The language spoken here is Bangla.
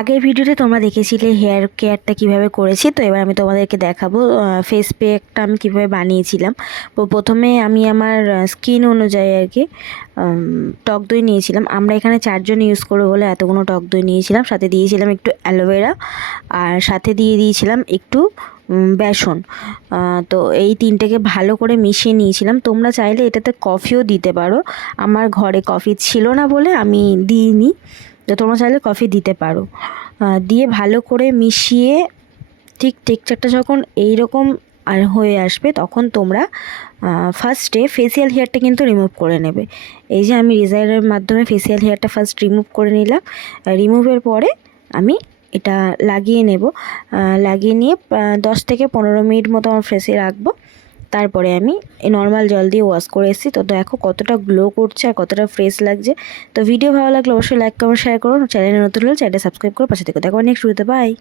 আগের ভিডিওতে তোমরা দেখেছিলে হেয়ার কেয়ারটা কিভাবে করেছি, তো এবার আমি তোমাদেরকে দেখাবো ফেস প্যাকটা আমি কিভাবে বানিয়েছিলাম। তো প্রথমে আমি আমার স্কিন অনুযায়ী আর কি টক দই নিয়েছিলাম। আমরা এখানে 4 জন ইউজ করবো বলে এতগুলো টক দই নিয়েছিলাম। সাথে দিয়েছিলাম একটু অ্যালোভেরা, আর সাথে দিয়ে দিয়েছিলাম একটু বেসন। তো এই তিনটেকে ভালো করে মিশিয়ে নিয়েছিলাম। তোমরা চাইলে এটাতে কফিও দিতে পারো, আমার ঘরে কফি ছিল না বলে আমি দিইনি। তো তোমরা চাইলে কফি দিতে পারো। দিয়ে ভালো করে মিশিয়ে ঠিক টেক্সচারটা যখন এইরকম আর হয়ে আসবে তখন তোমরা ফার্স্টে ফেসিয়াল হেয়ারটা কিন্তু রিমুভ করে নেবে। এই যে আমি রেজারের মাধ্যমে ফেসিয়াল হেয়ারটা ফার্স্ট রিমুভ করে নিলাম। রিমুভের পরে আমি এটা লাগিয়ে নেব। লাগিয়ে নিয়ে 10 থেকে 15 মিনিট মতো আমার ফেসে রাখবো। তারপরে আমি এই নর্মাল জল দিয়ে ওয়াশ করে এসেছি। তো দেখো কতটা গ্লো করছে আর কতটা ফ্রেশ লাগছে। তো ভিডিও ভালো লাগলে অবশ্যই লাইক কমেন্ট শেয়ার করো। চ্যানেলে নতুন হলে চ্যানেলটা সাবস্ক্রাইব করে পাশে থেকে দেখো নেক্সট ভিডিওতে। বাই।